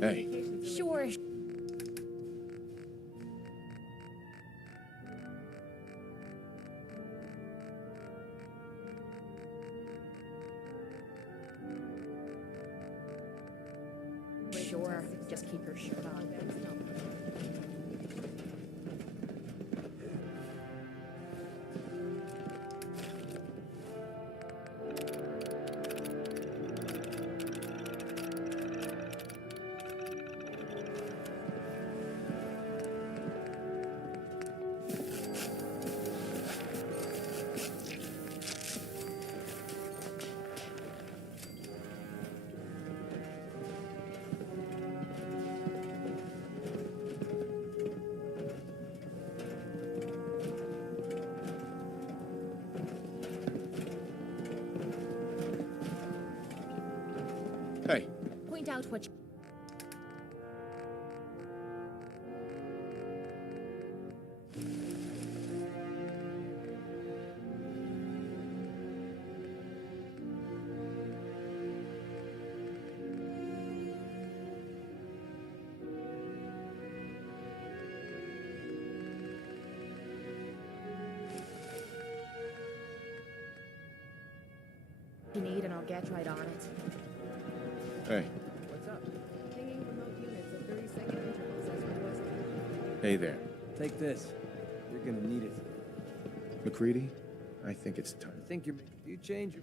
Hey. Sure. Sure. Just keep your shirt on. Hey. Point out what you... need, and I'll get right on it. Hey. What's up? Pinging remote units at 30-second intervals as requested. Hey there. Take this. You're gonna need it. McCready, I think it's time. I think you change your...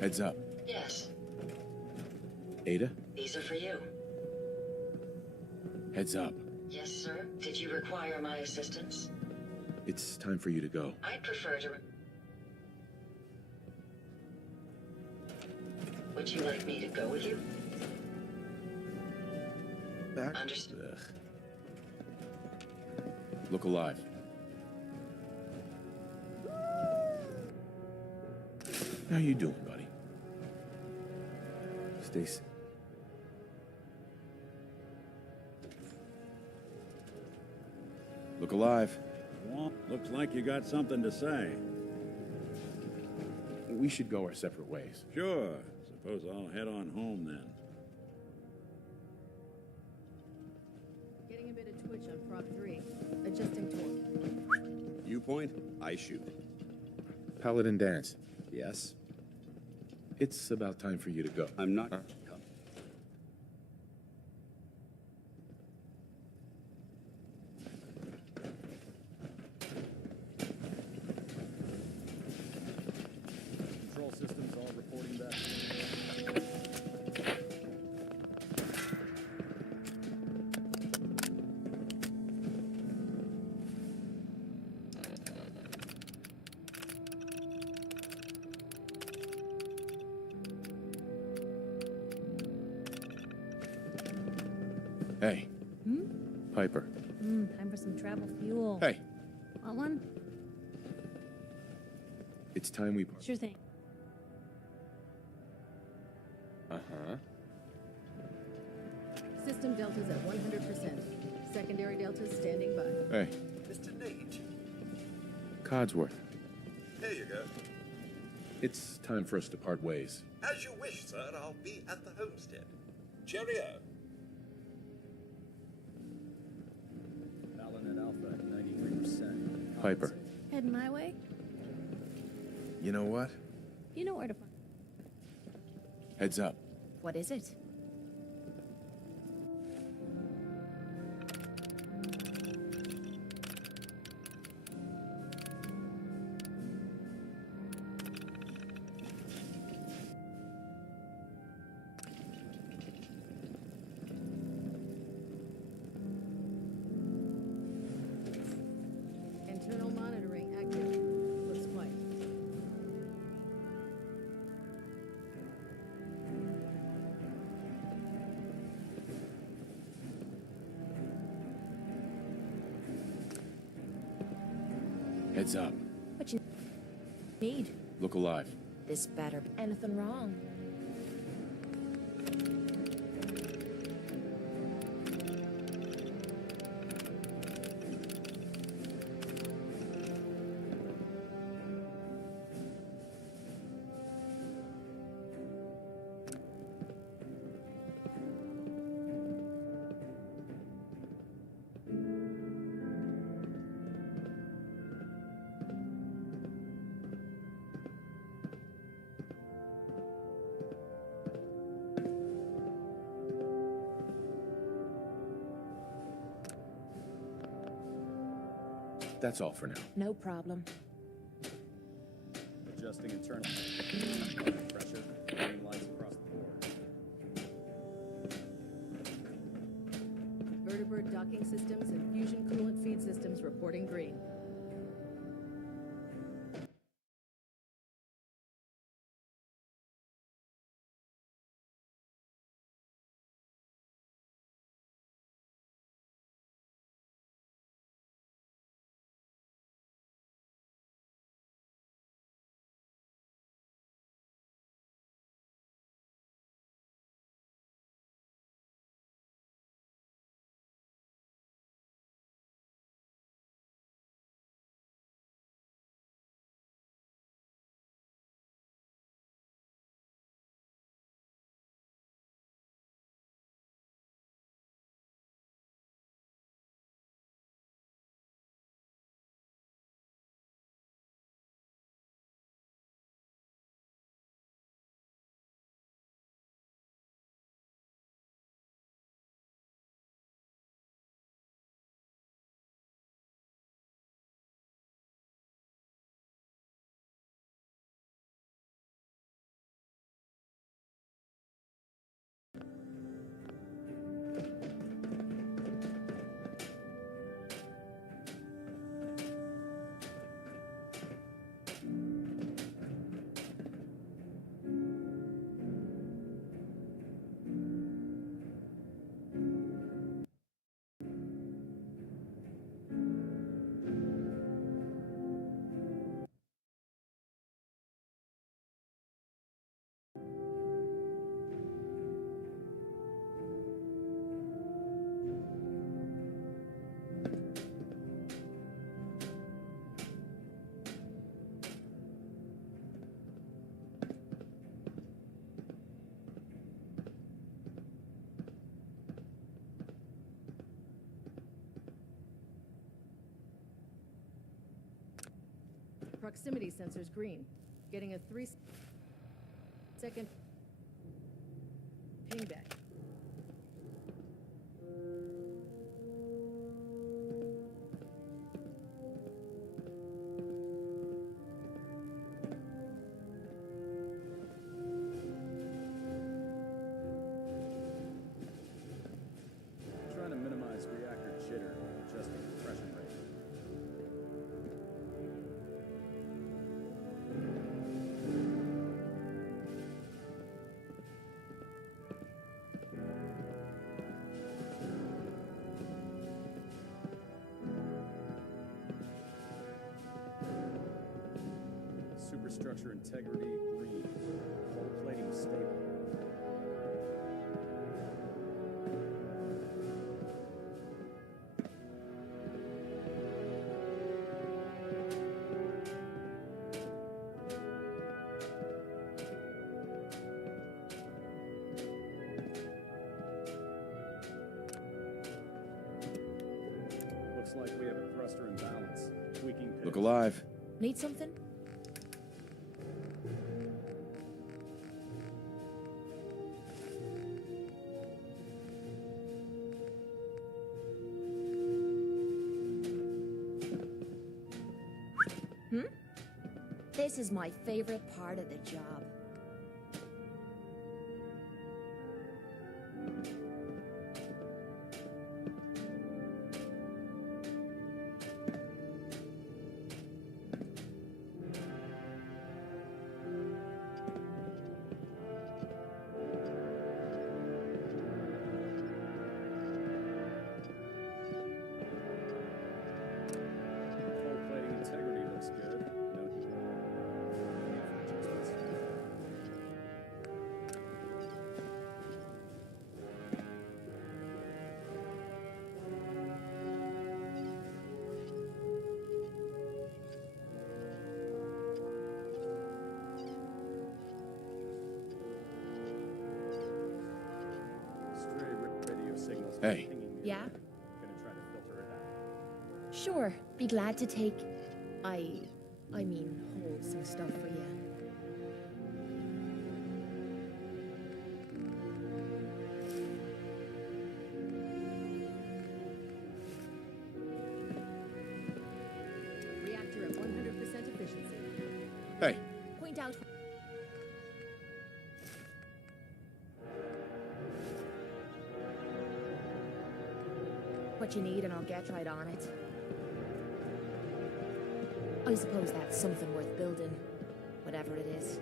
Heads up. Yes, Ada, these are for you. heads up. Yes, sir. Did you require my assistance? It's time for you to go. I'd prefer to... Would you like me to go with you? Back? Understood. Ugh. Look alive. How you doing, buddy? Stacy. Look alive. Well, looks like you got something to say. We should go our separate ways. Sure. Suppose I'll head on home then. Getting a bit of twitch on prop 3. Adjusting torque. You point, I shoot. Paladin dance. Yes? It's about time for you to go. I'm not... Control systems all reporting back. Hey. Piper. Time for some travel fuel. Hey. Want one? It's time we... Sure thing. Uh-huh. System deltas at 100%. Secondary deltas standing by. Hey. Mr. Nate, Codsworth. here you go. It's time for us to part ways. As you wish, sir, I'll be at the homestead. Cheerio. Fallon at Alpha at 93%. Piper. Heading my way? You know what? You know where to find... Heads up. What is it? Internal monitoring active. Looks quiet. Heads up. What you need? Look alive. This better be anything wrong. That's all for now. No problem. Adjusting internal pressure. Green lights across the board. Vertibird docking systems and fusion coolant feed systems reporting green. Proximity sensors green. Getting a 3-second ping back. Trying to minimize reactor jitter. Adjusting compression rate. Superstructure integrity green. Hull plating stable. Looks like we have a thruster imbalance. Tweaking pitch. Look alive. Need something? This is my favorite part of the job. Hull plating integrity looks good. No need for adjustments. Stray radio signals. Hey. pinging me. Yeah? Gonna try to filter it out. Sure, be glad to take... I mean, hold some stuff for you. Hey, Point out. What you need, and I'll get right on it. I suppose that's something worth building, whatever it is.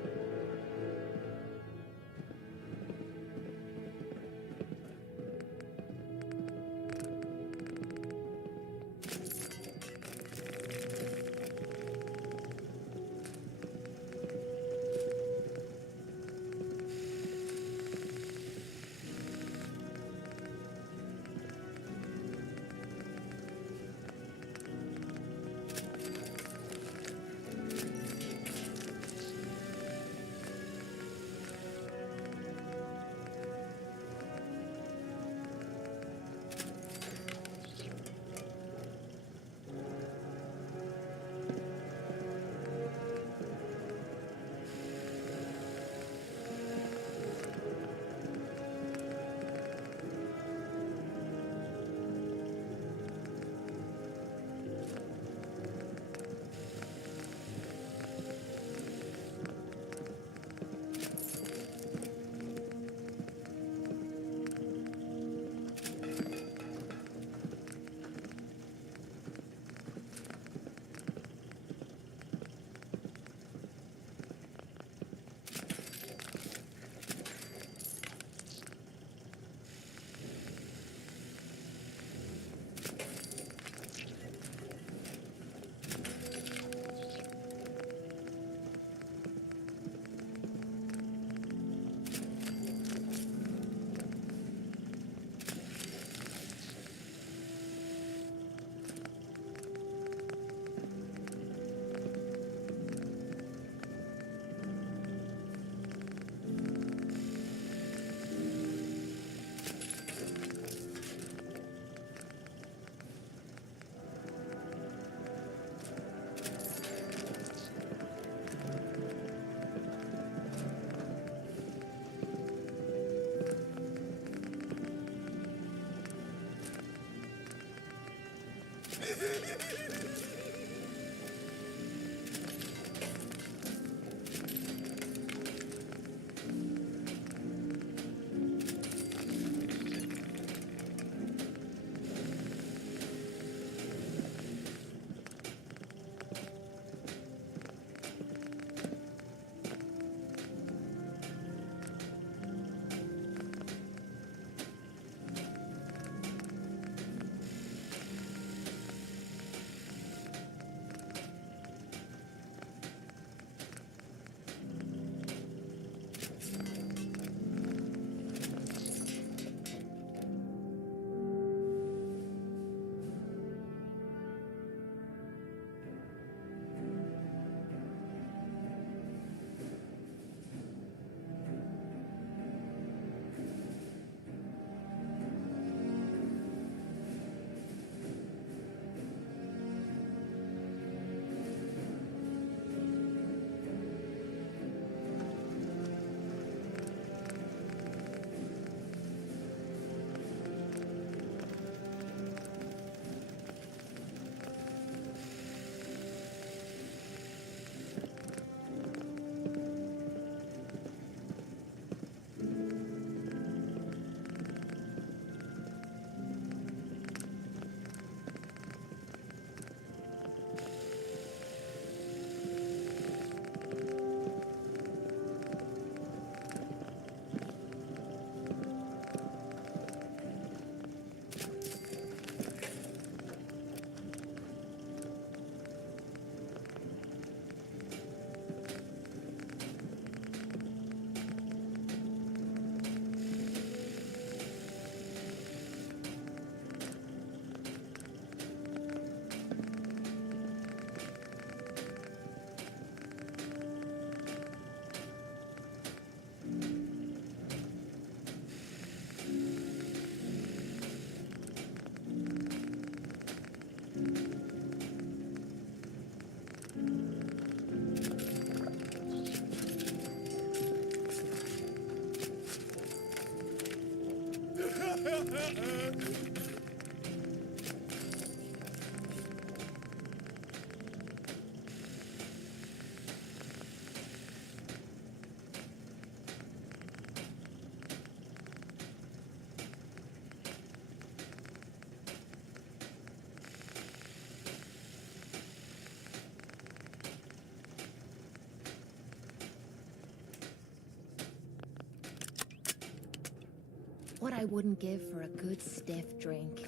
what I wouldn't give for a good stiff drink.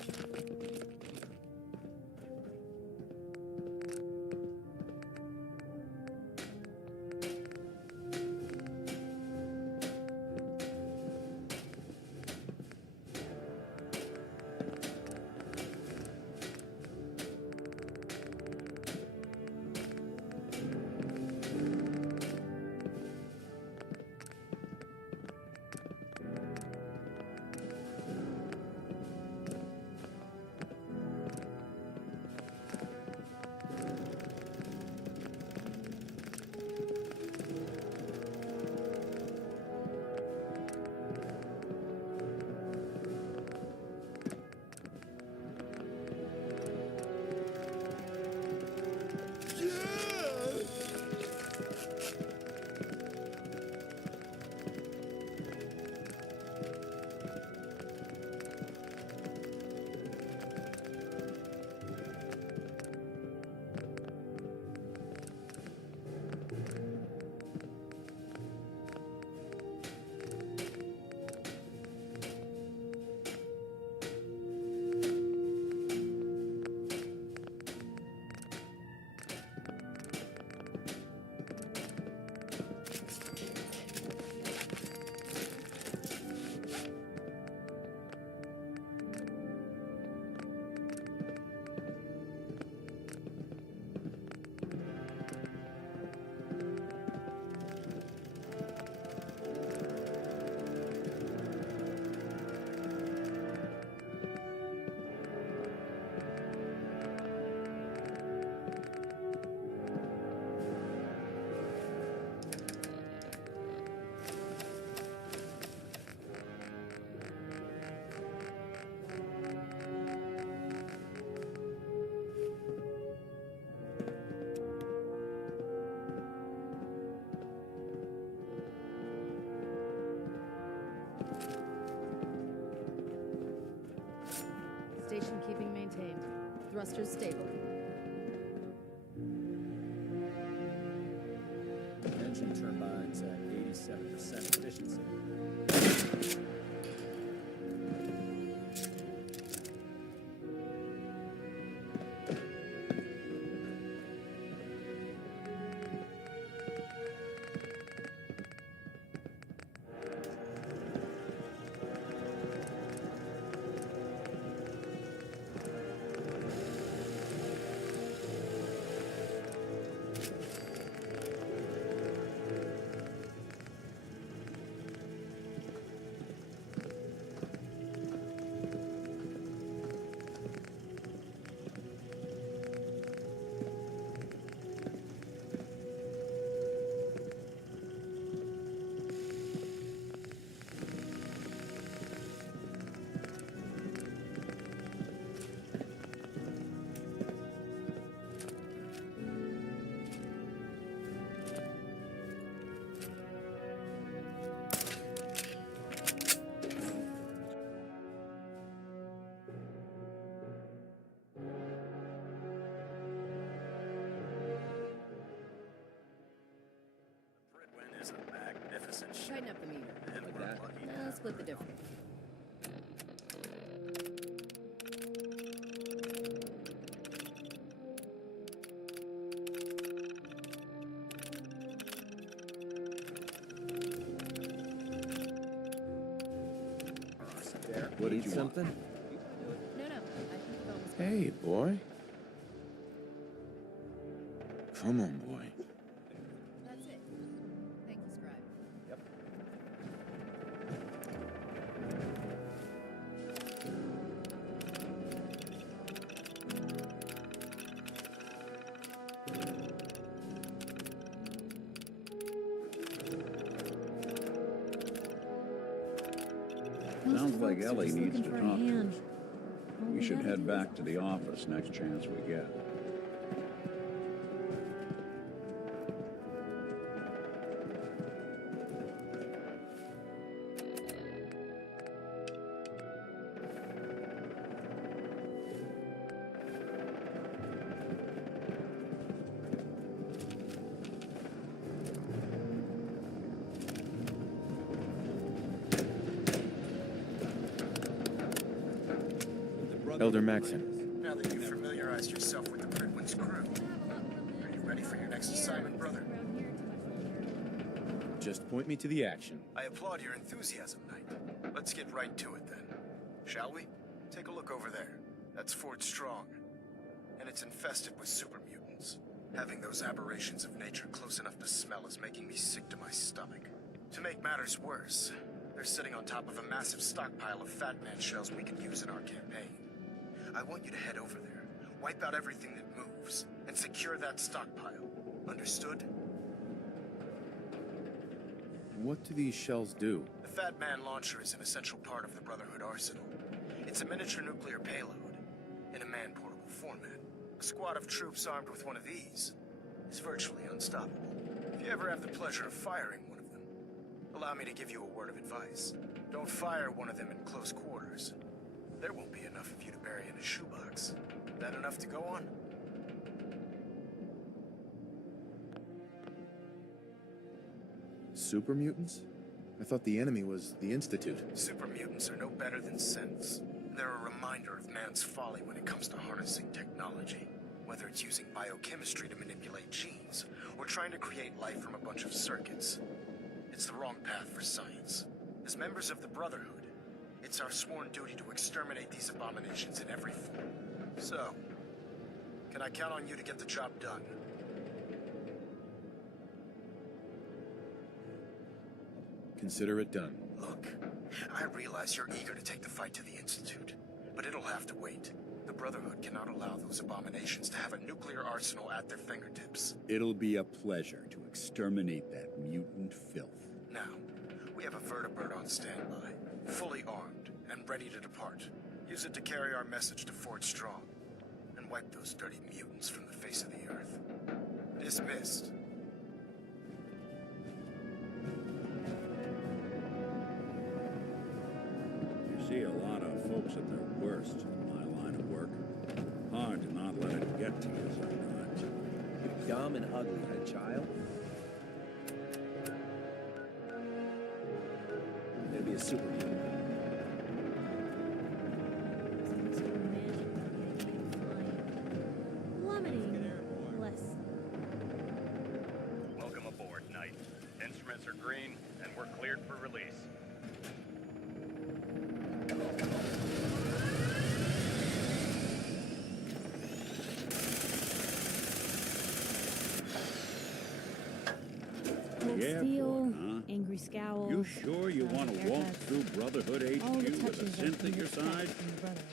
Station keeping maintained. Thrusters stable. Engine turbines at 87% efficiency. Is a magnificent ship, Tighten up the meter. and Like we're that? lucky to have Split the difference. There. What did Need you want? something? No, I think the phone was Hey, boy. Come on, boy. That's it. Thank you, Scribe. Yep. Sounds like Ellie needs to talk to us. All We should gotta head do is back to the office next chance we get. Elder Maxon. Now that you've familiarized yourself with the Pridwin's crew, are you ready for your next assignment, brother? Just point me to the action. I applaud your enthusiasm, Knight. Let's get right to it, then. Shall we? Take a look over there. That's Fort Strong. And it's infested with super mutants. Having those aberrations of nature close enough to smell is making me sick to my stomach. To make matters worse, they're sitting on top of a massive stockpile of Fat Man shells we could use in our campaign. I want you to head over there, wipe out everything that moves, and secure that stockpile. Understood? What do these shells do? The Fat Man launcher is an essential part of the Brotherhood arsenal. It's a miniature nuclear payload, in a man-portable format. A squad of troops armed with one of these is virtually unstoppable. If you ever have the pleasure of firing one of them, allow me to give you a word of advice. Don't fire one of them in close quarters. There won't be enough of you to bury in a shoebox. That enough to go on? Super mutants? I thought the enemy was the Institute. Super mutants are no better than synths. They're a reminder of man's folly when it comes to harnessing technology. Whether it's using biochemistry to manipulate genes, or trying to create life from a bunch of circuits. It's the wrong path for science. As members of the Brotherhood, it's our sworn duty to exterminate these abominations in every form. So, can I count on you to get the job done? Consider it done. Look, I realize you're eager to take the fight to the Institute, but it'll have to wait. The Brotherhood cannot allow those abominations to have a nuclear arsenal at their fingertips. It'll be a pleasure to exterminate that mutant filth. Now, we have a vertibird on standby, fully armed and ready to depart. Use it to carry our message to Fort Strong, and wipe those dirty mutants from the face of the earth. Dismissed. You see a lot of folks at their worst in my line of work. Hard to not let it get to you sometimes. Dumb and ugly, had a child? Maybe a super mutant. Welcome aboard, Knight. Instruments are green, and we're cleared for release. Yeah, Steel, huh? angry scowl. You sure you want to walk haircuts. through Brotherhood HQ All the with a touches that synth you at your expect side? from the Brotherhood.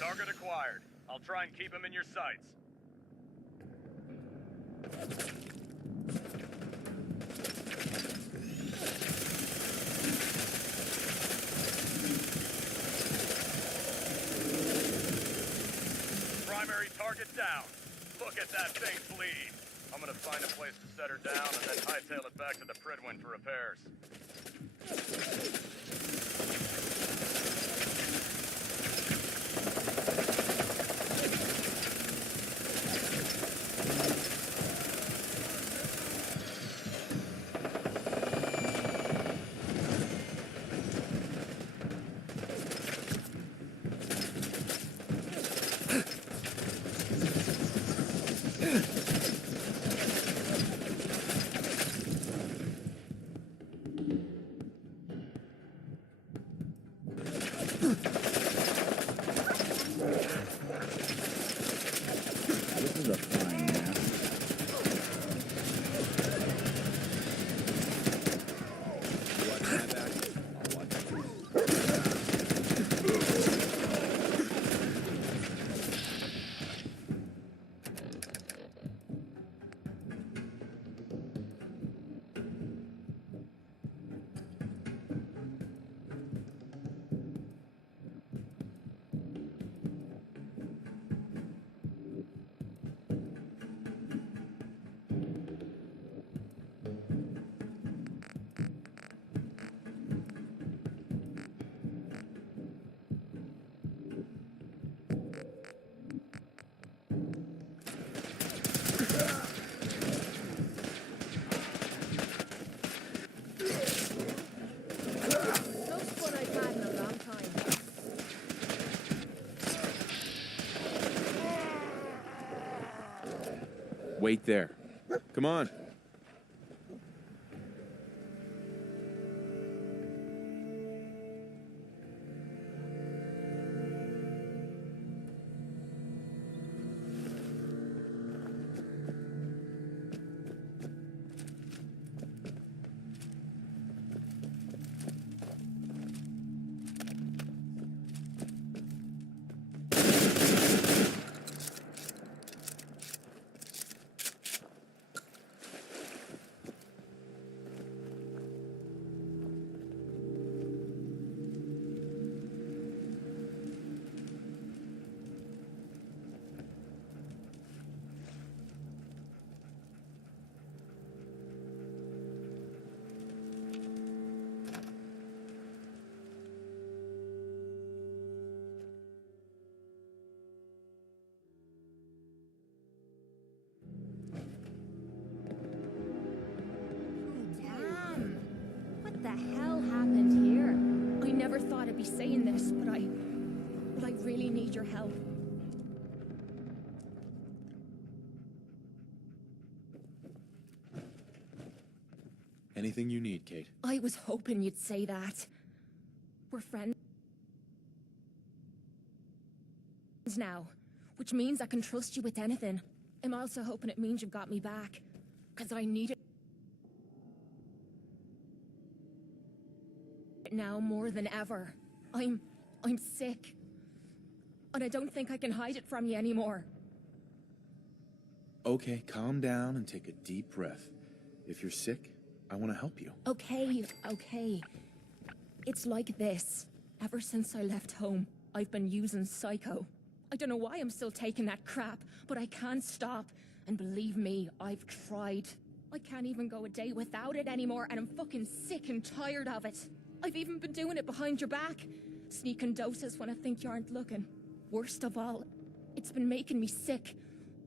Target acquired. I'll try and keep him in your sights. Primary target down. Look at that thing bleed. I'm gonna find a place to set her down and then hightail it back to the Pridwin for repairs. Wait there. Come on. Damn. What the hell happened here? I never thought I'd be saying this, but I really need your help. Anything you need, Kate. I was hoping you'd say that. We're friends now, which means I can trust you with anything. I'm also hoping it means you've got me back, because I need it now more than ever. I'm sick, and I don't think I can hide it from you anymore. Okay, calm down and take a deep breath. If you're sick, I want to help you. Okay. It's like this. Ever since I left home, I've been using Psycho. I don't know why I'm still taking that crap, but I can't stop. And believe me, I've tried. I can't even go a day without it anymore, and I'm fucking sick and tired of it. I've even been doing it behind your back. Sneaking doses when I think you aren't looking. Worst of all, it's been making me sick.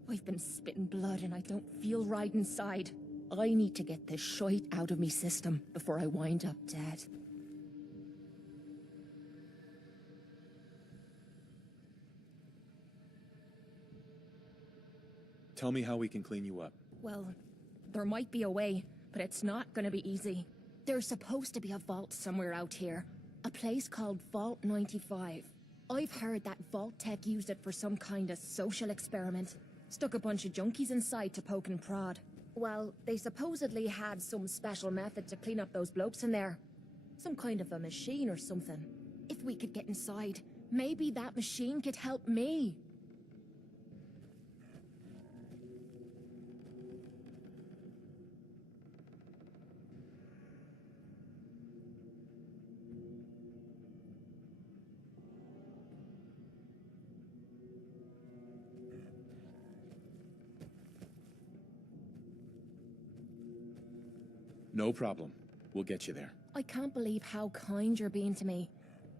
I've been spitting blood and I don't feel right inside. I need to get this shite out of me system before I wind up dead. Tell me how we can clean you up. Well, there might be a way, but it's not gonna be easy. There's supposed to be a vault somewhere out here. A place called Vault 95. I've heard that Vault Tech used it for some kind of social experiment. Stuck a bunch of junkies inside to poke and prod. Well, they supposedly had some special method to clean up those blokes in there. Some kind of a machine or something. If we could get inside, maybe that machine could help me. No problem. We'll get you there. I can't believe how kind you're being to me,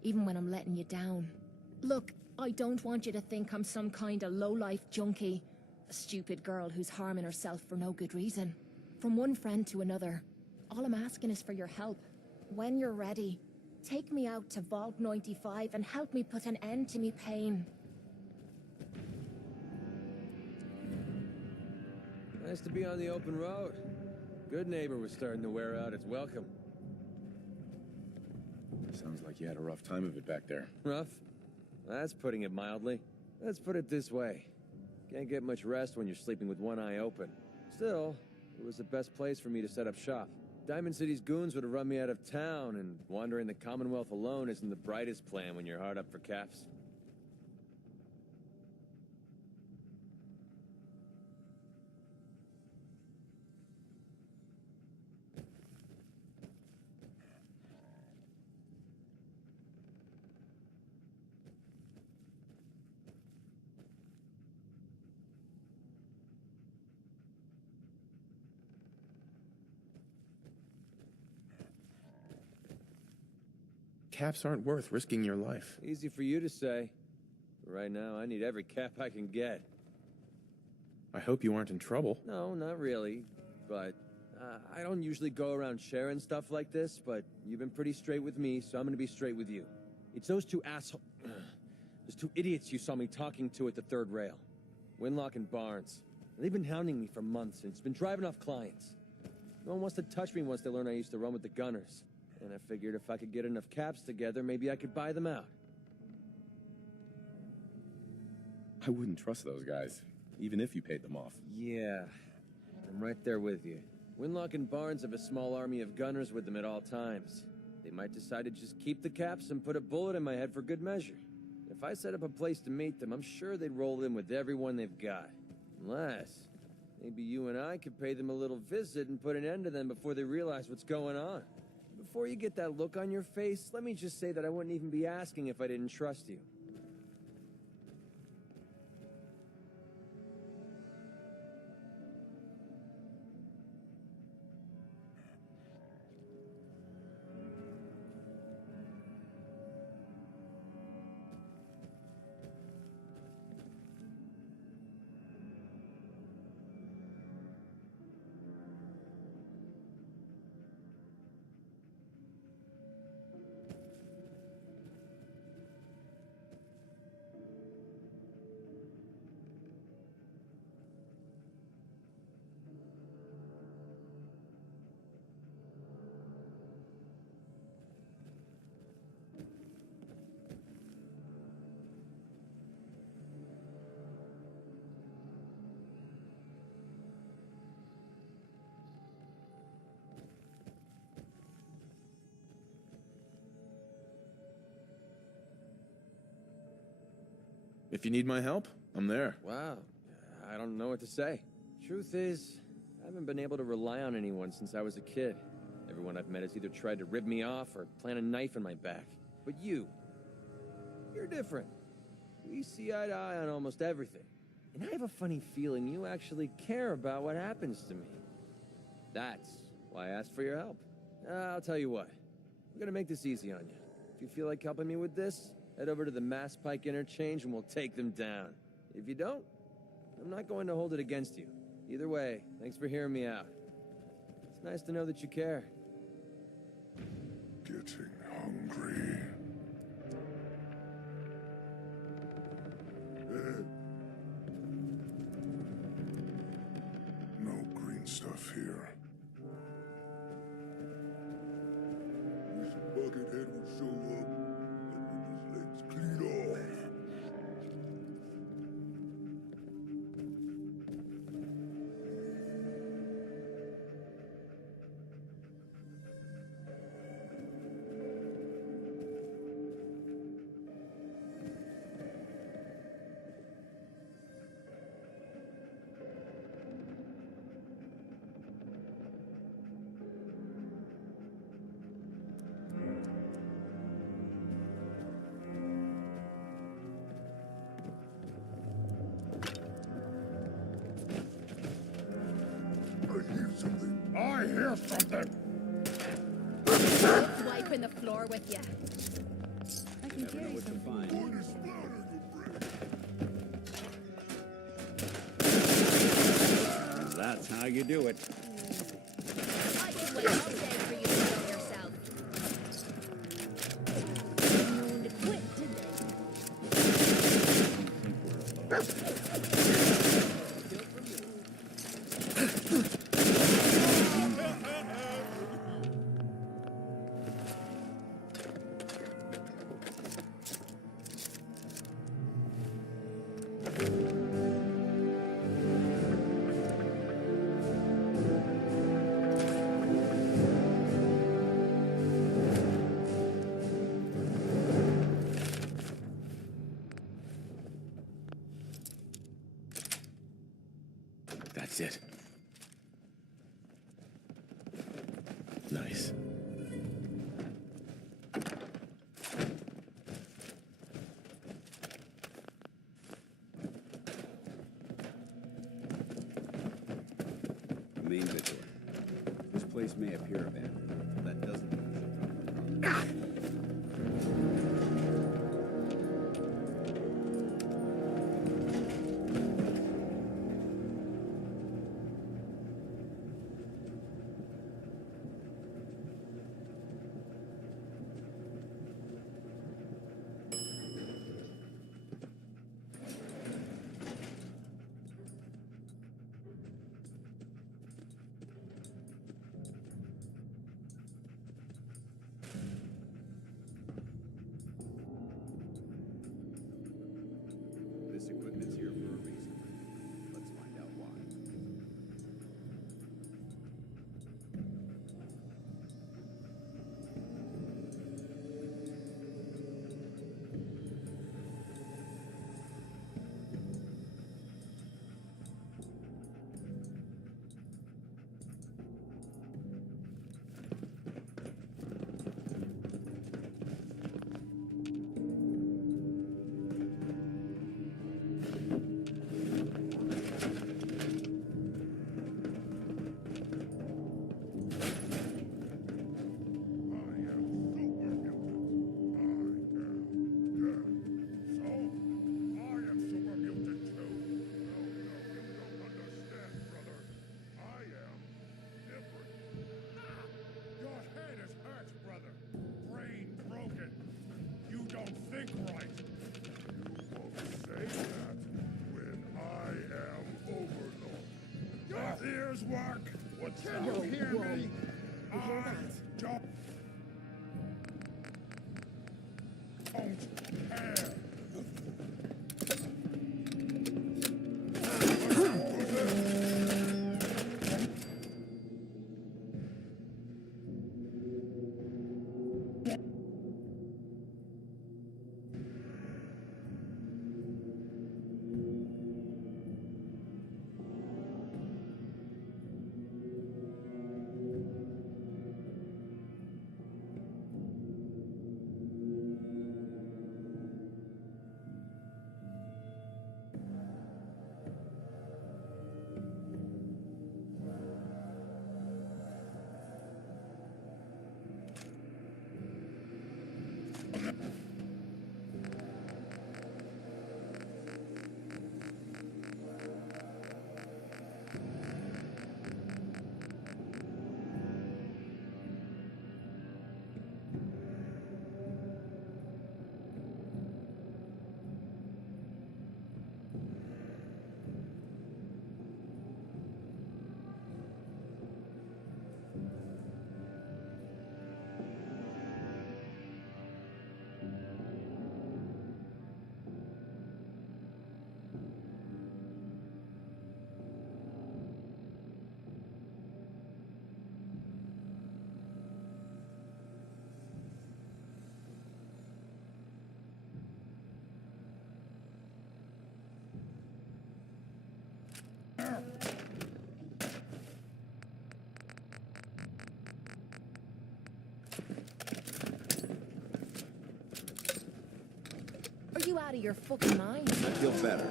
even when I'm letting you down. Look, I don't want you to think I'm some kind of low-life junkie. A stupid girl who's harming herself for no good reason. From one friend to another. All I'm asking is for your help. When you're ready, take me out to Vault 95 and help me put an end to me pain. Nice to be on the open road. Good neighbor was starting to wear out its welcome. Sounds like you had a rough time of it back there. Rough? That's putting it mildly. Let's put it this way. Can't get much rest when you're sleeping with one eye open. Still, it was the best place for me to set up shop. Diamond City's goons would have run me out of town, and wandering the Commonwealth alone isn't the brightest plan when you're hard up for caps. Caps aren't worth risking your life. Easy for you to say. Right now, I need every cap I can get. I hope you aren't in trouble. No, not really. But I don't usually go around sharing stuff like this, but you've been pretty straight with me, so I'm gonna be straight with you. It's those two those two idiots you saw me talking to at the third rail. Winlock and Barnes. They've been hounding me for months, and it's been driving off clients. No one wants to touch me once they learn I used to run with the Gunners. And I figured if I could get enough caps together, maybe I could buy them out. I wouldn't trust those guys, even if you paid them off. Yeah, I'm right there with you. Winlock and Barnes have a small army of gunners with them at all times. They might decide to just keep the caps and put a bullet in my head for good measure. If I set up a place to meet them, I'm sure they'd roll in with everyone they've got. Unless, maybe you and I could pay them a little visit and put an end to them before they realize what's going on. Before you get that look on your face, let me just say that I wouldn't even be asking if I didn't trust you. If you need my help, I'm there. Wow, I don't know what to say. Truth is, I haven't been able to rely on anyone since I was a kid. Everyone I've met has either tried to rib me off or plant a knife in my back. But you're different. We see eye to eye on almost everything. And I have a funny feeling you actually care about what happens to me. That's why I asked for your help. I'll tell you what, I'm gonna make this easy on you. If you feel like helping me with this, head over to the Mass Pike interchange and we'll take them down. If you don't, I'm not going to hold it against you. Either way, thanks for hearing me out. It's nice to know that you care. Getting hungry. No green stuff here. Wish Buckethead would show up and rip his legs clean off. I hear something! Let's wiping the floor with you. I can Never know carry what to something. find. That's how you do it. I could wait all day for you to show yourself. They quit, did That's it. Nice. Main Victor. This place may appear abandoned, but that doesn't mean we should This equipment's here for a reason. Let's find out why. Ears work! What can Whoa, you hear whoa. me? You hear that? Don't care! Are you out of your fucking mind? I feel better.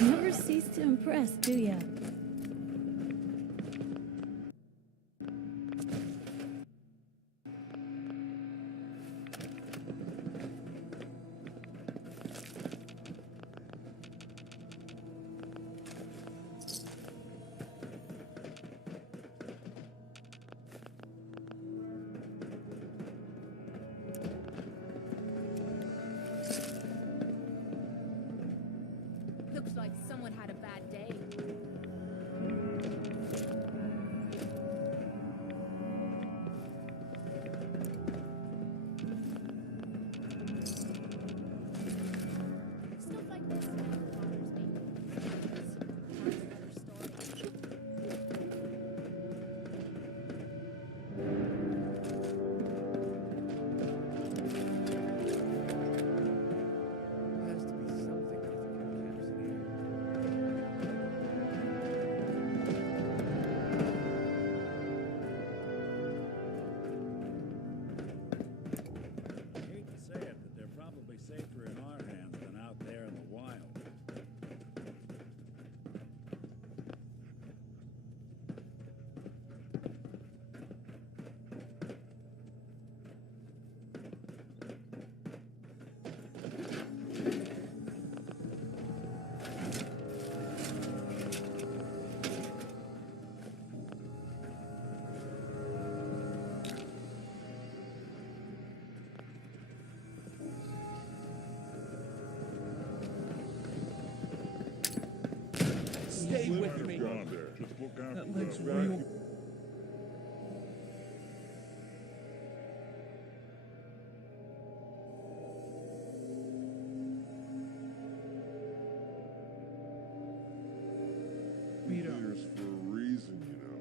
Never cease to impress, do ya? Looks like someone had a bad day. Stay with me. That looks real. Years for a reason, you know.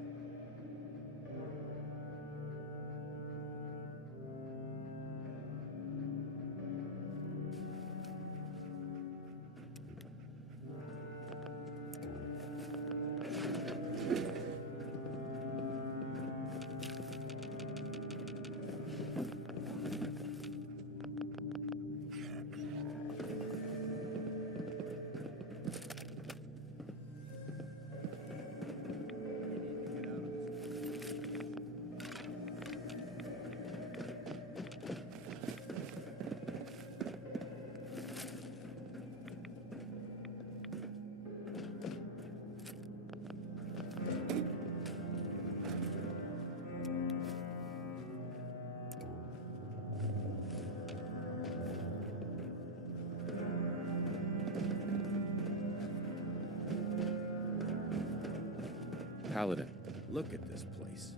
Paladin, Look at this place.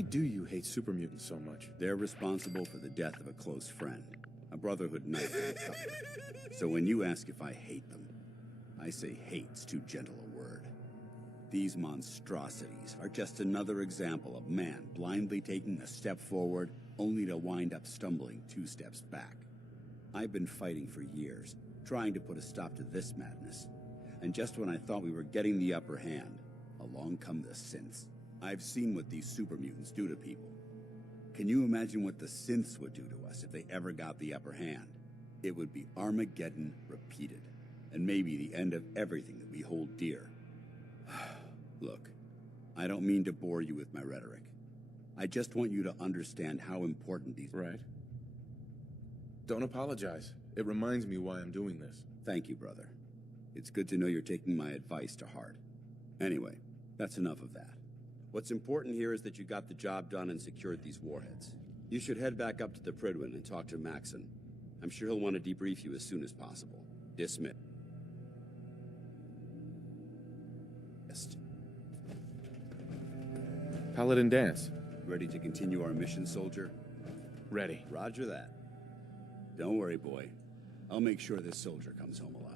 why do you hate super mutants so much? They're responsible for the death of a close friend, a Brotherhood knight and a couple. So when you ask if I hate them, I say hate's too gentle a word. These monstrosities are just another example of man blindly taking a step forward only to wind up stumbling 2 steps back. I've been fighting for years, trying to put a stop to this madness. And just when I thought we were getting the upper hand, along come the synths. I've seen what these super mutants do to people. Can you imagine what the synths would do to us if they ever got the upper hand? It would be Armageddon repeated, and maybe the end of everything that we hold dear. Look, I don't mean to bore you with my rhetoric. I just want you to understand how important these... Right. Don't apologize. It reminds me why I'm doing this. Thank you, brother. It's good to know you're taking my advice to heart. Anyway, that's enough of that. What's important here is that you got the job done and secured these warheads. You should head back up to the Prydwen and talk to Maxon. I'm sure he'll want to debrief you as soon as possible. Dismissed. Paladin dance. Ready to continue our mission, soldier? Ready. Roger that. Don't worry, boy. I'll make sure this soldier comes home alive.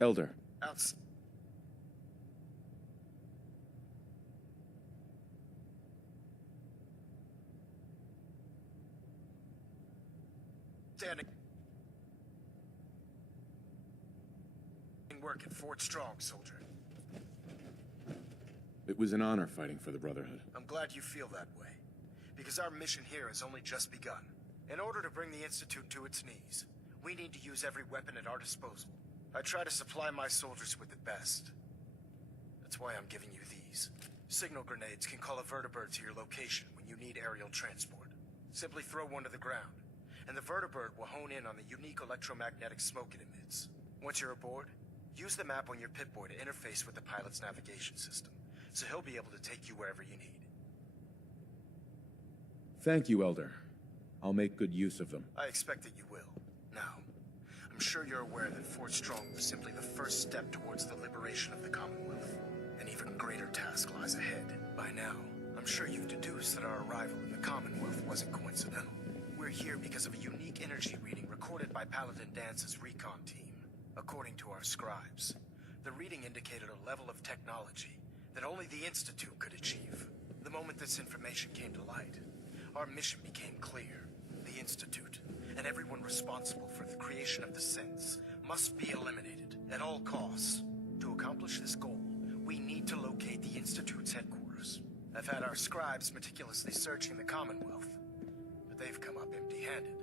Elder. Outstanding work at Fort Strong, soldier. It was an honor fighting for the Brotherhood. I'm glad you feel that way, because our mission here has only just begun. In order to bring the Institute to its knees, we need to use every weapon at our disposal. I try to supply my soldiers with the best. That's why I'm giving you these. Signal grenades can call a vertibird to your location when you need aerial transport. Simply throw one to the ground, and the vertibird will hone in on the unique electromagnetic smoke it emits. Once you're aboard, use the map on your Pip-Boy to interface with the pilot's navigation system, so he'll be able to take you wherever you need. Thank you, Elder. I'll make good use of them. I expect that you will. Now, I'm sure you're aware that Fort Strong was simply the first step towards the liberation of the Commonwealth. An even greater task lies ahead. By now, I'm sure you've deduced that our arrival in the Commonwealth wasn't coincidental. We're here because of a unique energy reading recorded by Paladin Dance's recon team. According to our scribes, the reading indicated a level of technology that only the Institute could achieve. The moment this information came to light, our mission became clear. The Institute, and everyone responsible for the creation of the synths, must be eliminated at all costs. To accomplish this goal, we need to locate the Institute's headquarters. I've had our scribes meticulously searching the Commonwealth, but they've come up empty-handed.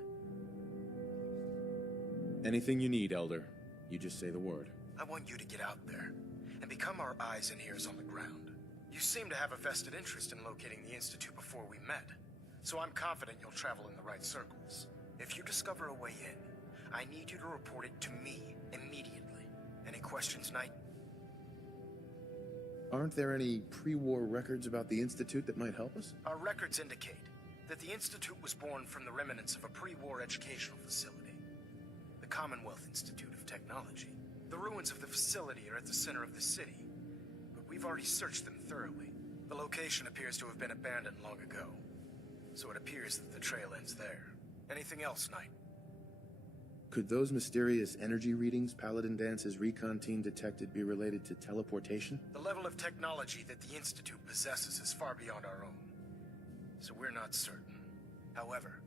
Anything you need, Elder. You just say the word. I want you to get out there and become our eyes and ears on the ground. You seem to have a vested interest in locating the Institute before we met, so I'm confident you'll travel in the right circles. If you discover a way in, I need you to report it to me immediately. Any questions, Knight? Aren't there any pre-war records about the Institute that might help us? Our records indicate that the Institute was born from the remnants of a pre-war educational facility, the Commonwealth Institute of Technology. The ruins of the facility are at the center of the city, but we've already searched them thoroughly. The location appears to have been abandoned long ago, so it appears that the trail ends there. Anything else, Knight? Could those mysterious energy readings Paladin Dance's recon team detected be related to teleportation? The level of technology that the Institute possesses is far beyond our own, so we're not certain. However,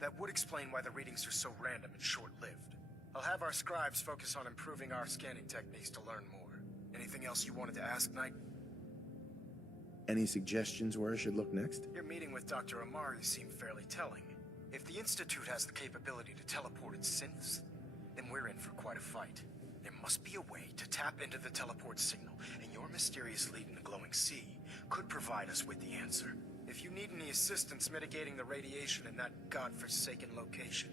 that would explain why the readings are so random and short-lived. I'll have our scribes focus on improving our scanning techniques to learn more. Anything else you wanted to ask, Knight? Any suggestions where I should look next? Your meeting with Dr. Amari seemed fairly telling. If the Institute has the capability to teleport its synths, then we're in for quite a fight. There must be a way to tap into the teleport signal, and your mysterious lead in the glowing sea could provide us with the answer. If you need any assistance mitigating the radiation in that godforsaken location,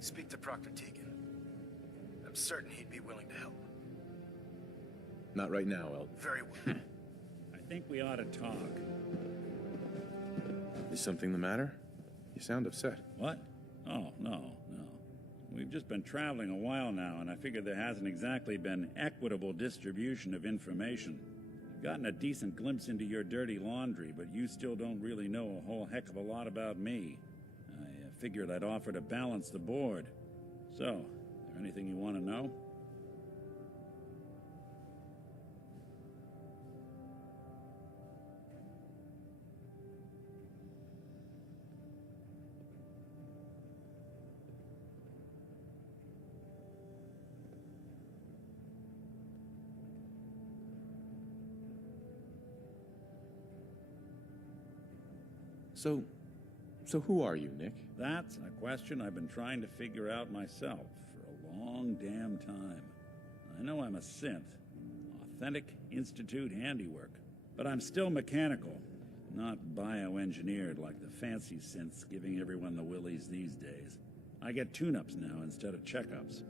speak to Proctor Tegan. I'm certain he'd be willing to help. Not right now, El. Very well. I think we ought to talk. Is something the matter? You sound upset. What? Oh, no. We've just been traveling a while now, and I figured there hasn't exactly been equitable distribution of information. I've gotten a decent glimpse into your dirty laundry, but you still don't really know a whole heck of a lot about me. I figured I'd offer to balance the board. So, is there anything you want to know? So who are you, Nick? That's a question I've been trying to figure out myself for a long damn time. I know I'm a synth, authentic Institute handiwork, but I'm still mechanical, not bioengineered like the fancy synths giving everyone the willies these days. I get tune-ups now instead of checkups.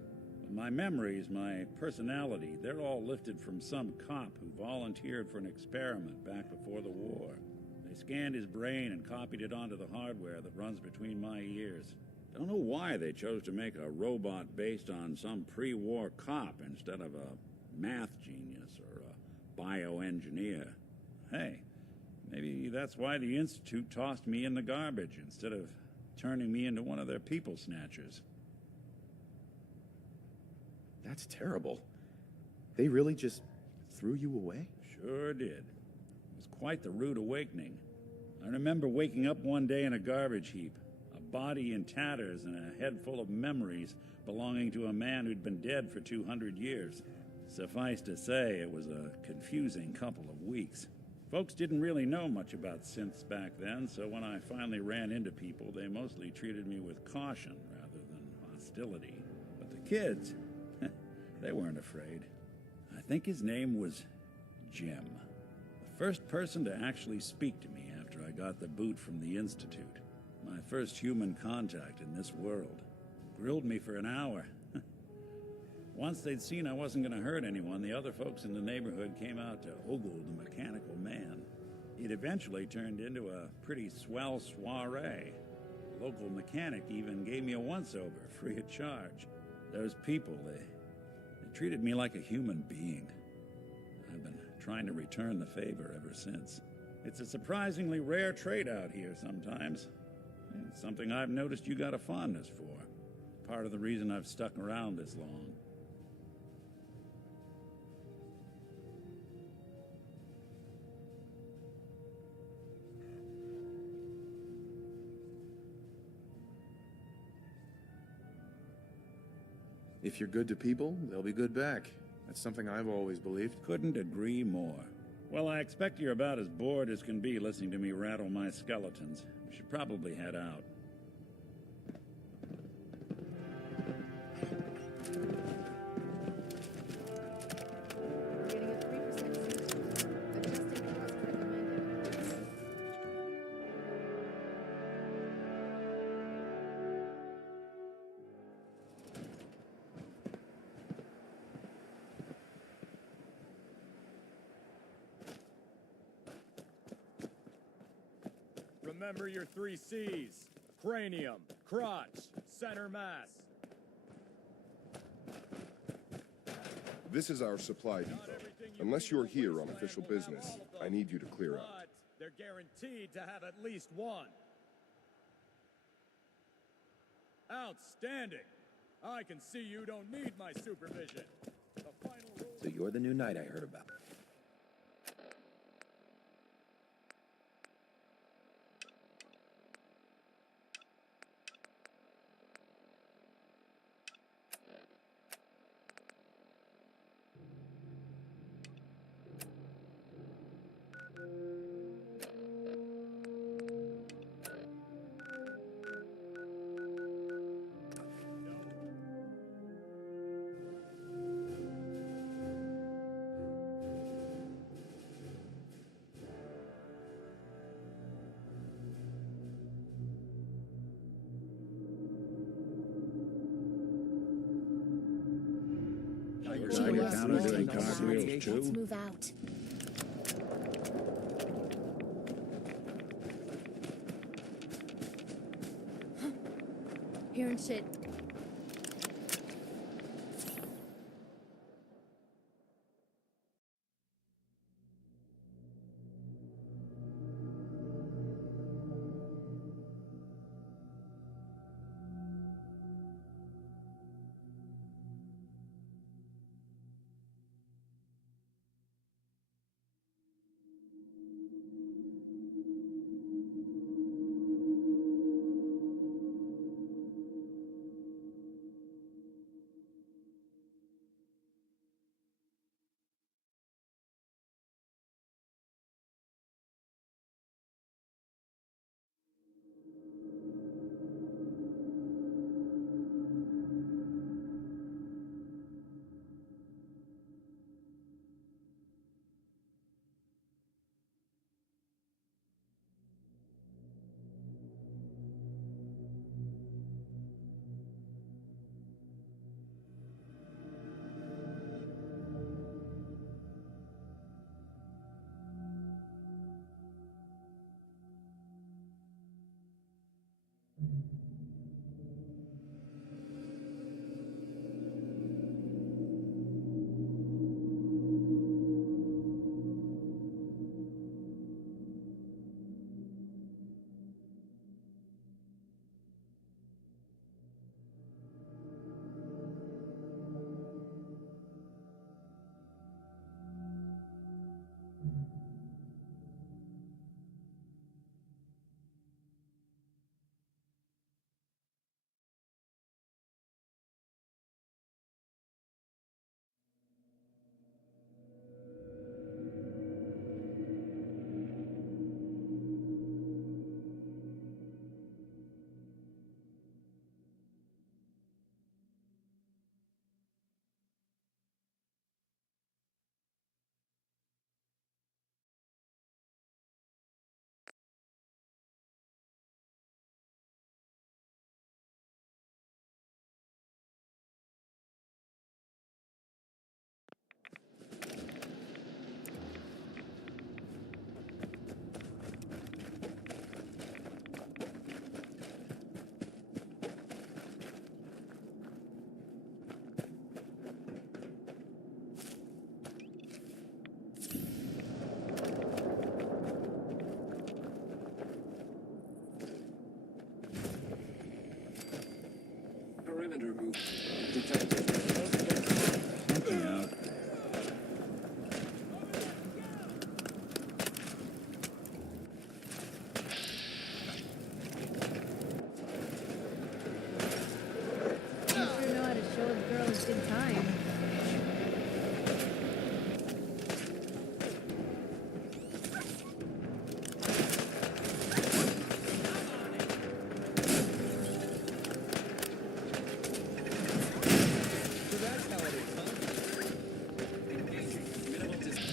But my memories, my personality, they're all lifted from some cop who volunteered for an experiment back before the war. They scanned his brain and copied it onto the hardware that runs between my ears. Don't know why they chose to make a robot based on some pre-war cop instead of a math genius or a bioengineer. Hey, maybe that's why the Institute tossed me in the garbage instead of turning me into one of their people snatchers. That's terrible. They really just threw you away? Sure did. It was quite the rude awakening. I remember waking up one day in a garbage heap, a body in tatters and a head full of memories belonging to a man who'd been dead for 200 years. Suffice to say, it was a confusing couple of weeks. Folks didn't really know much about synths back then, so when I finally ran into people, they mostly treated me with caution rather than hostility. But the kids, they weren't afraid. I think his name was Jim. The first person to actually speak to me after I got the boot from the Institute. My first human contact in this world. Grilled me for an hour. Once they'd seen I wasn't going to hurt anyone, the other folks in the neighborhood came out to ogle the mechanical man. It eventually turned into a pretty swell soiree. The local mechanic even gave me a once-over, free of charge. Those people, they treated me like a human being. I've been trying to return the favor ever since. It's a surprisingly rare trait out here sometimes. It's something I've noticed you got a fondness for. Part of the reason I've stuck around this long. If you're good to people, they'll be good back. That's something I've always believed. Couldn't agree more. Well, I expect you're about as bored as can be listening to me rattle my skeletons. We should probably head out. We're getting a 3% suit. Adjusting thrust recommended. Remember your 3 C's. Cranium, crotch, center mass. This is our supply depot. Unless you're here on official business, I need you to clear out. But they're guaranteed to have at least one. Outstanding. I can see you don't need my supervision. The final rule. So you're the new knight I heard about. Doing cartwheels too? Let's move out. Hearing shit. perimeter move detected. Something out there. You sure know how to show a girl a good time. So that's how it is, huh? Engaging. Minimal distance.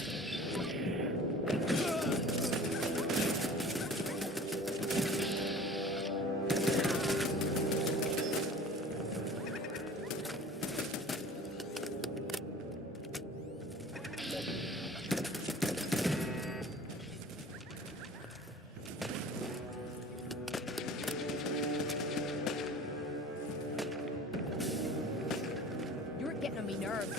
You're getting on me nerves.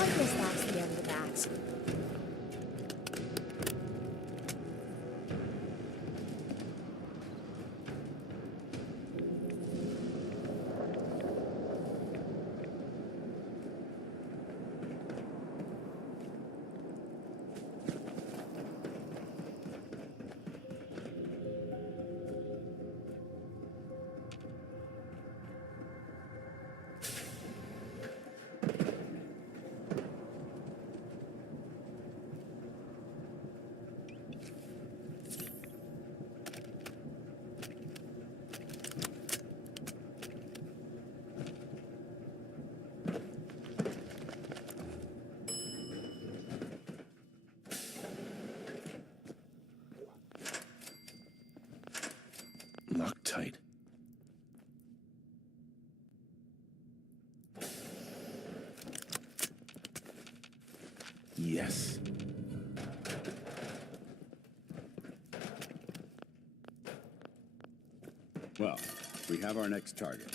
I guess that's the end of that. Locked tight. Yes. Well, we have our next target.